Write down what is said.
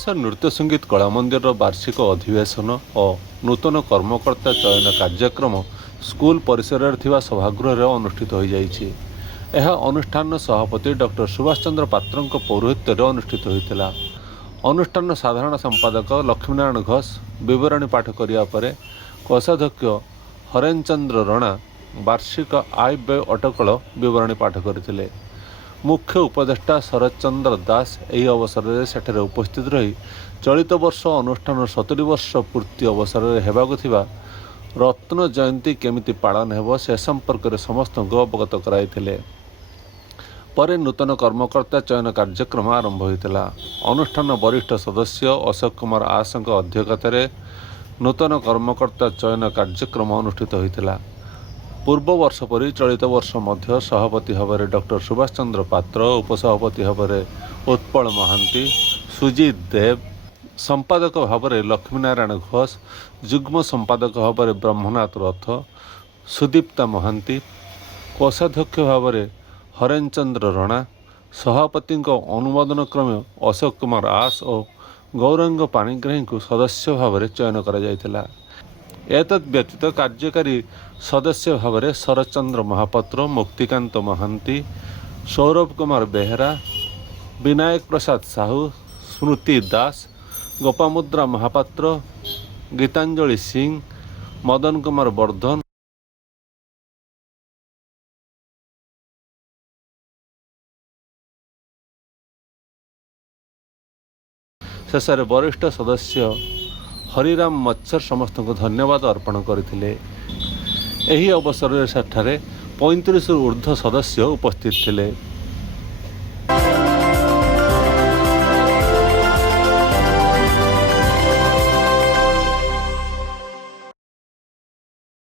ଭୁବନେଶ୍ୱର ନୃତ୍ୟ ସଙ୍ଗୀତ କଳା ମନ୍ଦିରର ବାର୍ଷିକ ଅଧିବେଶନ ଓ ନୂତନ କର୍ମକର୍ତ୍ତା ଚୟନ କାର୍ଯ୍ୟକ୍ରମ ସ୍କୁଲ ପରିସରରେ ଥିବା ସଭାଗୃହରେ ଅନୁଷ୍ଠିତ ହୋଇଯାଇଛି। ଏହା ଅନୁଷ୍ଠାନର ସଭାପତି ଡକ୍ଟର ସୁଭାଷ ଚନ୍ଦ୍ର ପାତ୍ରଙ୍କ ପୌରୋହିତ୍ୟରେ ଅନୁଷ୍ଠିତ ହୋଇଥିଲା। ଅନୁଷ୍ଠାନର ସାଧାରଣ ସମ୍ପାଦକ ଲକ୍ଷ୍ମୀନାରାୟଣ ଘୋଷ ବିବରଣୀ ପାଠ କରିବା ପରେ କୋଷାଧ୍ୟକ୍ଷ ହରେନ ଚନ୍ଦ୍ର ରଣା ବାର୍ଷିକ ଆୟ ବ୍ୟୟ ଅଟକଳ ବିବରଣୀ ପାଠ କରିଥିଲେ। ମୁଖ୍ୟ ଉପଦେଷ୍ଟା ଶରତ ଚନ୍ଦ୍ର ଦାସ ଏହି ଅବସରରେ ସେଠାରେ ଉପସ୍ଥିତ ରହି ଚଳିତ ବର୍ଷ ଅନୁଷ୍ଠାନର 70 ବର୍ଷ ପୂର୍ତ୍ତି ଅବସରରେ ହେବାକୁ ଥିବା ରତ୍ନ ଜୟନ୍ତୀ କେମିତି ପାଳନ ହେବ ସେ ସମ୍ପର୍କରେ ସମସ୍ତଙ୍କୁ ଅବଗତ କରାଇଥିଲେ। ପରେ ନୂତନ କର୍ମକର୍ତ୍ତା ଚୟନ କାର୍ଯ୍ୟକ୍ରମ ଆରମ୍ଭ ହୋଇଥିଲା। ଅନୁଷ୍ଠାନର ବରିଷ୍ଠ ସଦସ୍ୟ ଅଶୋକ କୁମାର ଆସଙ୍କ ଅଧ୍ୟକ୍ଷତାରେ ନୂତନ କର୍ମକର୍ତ୍ତା ଚୟନ କାର୍ଯ୍ୟକ୍ରମ ଅନୁଷ୍ଠିତ ହୋଇଥିଲା। ପୂର୍ବ ବର୍ଷ ପରି ଚଳିତ ବର୍ଷ ମଧ୍ୟ ସଭାପତି ଭାବରେ ଡକ୍ଟର ସୁଭାଷ ଚନ୍ଦ୍ର ପାତ୍ର, ଉପସଭାପତି ଭାବରେ ଉତ୍ପଳ ମହାନ୍ତି, ସୁଜିତ ଦେବ, ସମ୍ପାଦକ ଭାବରେ ଲକ୍ଷ୍ମୀନାରାୟଣ ଘୋଷ, ଯୁଗ୍ମ ସମ୍ପାଦକ ଭାବରେ ବ୍ରହ୍ମନାଥ ରଥ, ସୁଦୀପ୍ତା ମହାନ୍ତି, କୋଷାଧ୍ୟକ୍ଷ ଭାବରେ ହରେନ ଚନ୍ଦ୍ର ରଣା, ସଭାପତିଙ୍କ ଅନୁମୋଦନ କ୍ରମେ ଅଶୋକ କୁମାର ଆସ ଓ ଗୌରାଙ୍ଗ ପାଣିଗ୍ରାହୀଙ୍କୁ ସଦସ୍ୟ ଭାବରେ ଚୟନ କରାଯାଇଥିଲା। ଏତଦ୍ ବ୍ୟତୀତ କାର୍ଯ୍ୟକାରୀ ସଦସ୍ୟ ଭାବରେ ଶରତ ଚନ୍ଦ୍ର ମହାପାତ୍ର, ମୁକ୍ତିକାନ୍ତ ମହାନ୍ତି, ସୌରଭ କୁମାର ବେହେରା, ବିନାୟକ ପ୍ରସାଦ ସାହୁ, ସ୍ମୃତି ଦାସ, ଗୋପାମୁଦ୍ରା ମହାପାତ୍ର, ଗୀତାଞ୍ଜଳି ସିଂ, ମଦନ କୁମାର ବର୍ଦ୍ଧନ, ଶେଷରେ ବରିଷ୍ଠ ସଦସ୍ୟ ହରିରାମ ମତ୍ସର ସମସ୍ତଙ୍କୁ ଧନ୍ୟବାଦ ଅର୍ପଣ କରିଥିଲେ। ଏହି ଅବସରରେ ସେଠାରେ 35ରୁ ଉର୍ଦ୍ଧ୍ୱ ସଦସ୍ୟ ଉପସ୍ଥିତ ଥିଲେ।